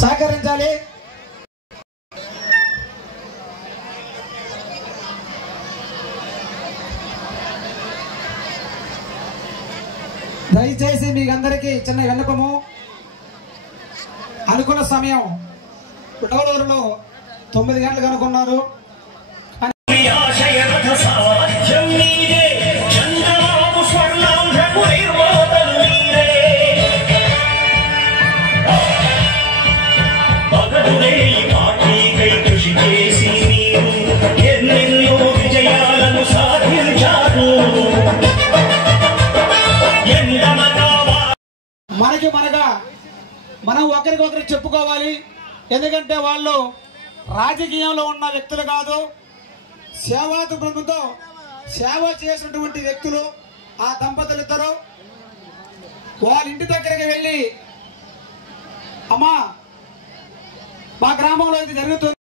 సహకరించాలి. దయచేసి మీకందరికీ చిన్న విన్నపము. అనుకున్న సమయం పుట్టవలూరులో 9 గంటలకు అనుకున్నారు. మనగా మనం ఒకరికొకరికి చెప్పుకోవాలి. ఎందుకంటే వాళ్ళు రాజకీయంలో ఉన్న వ్యక్తులు కాదు, సేవా దృక్పథంతో సేవ చేసినటువంటి వ్యక్తులు. ఆ దంపతులు ఇద్దరు వాళ్ళ ఇంటి దగ్గరికి వెళ్ళి, అమ్మా మా గ్రామంలో ఇది జరుగుతుంది.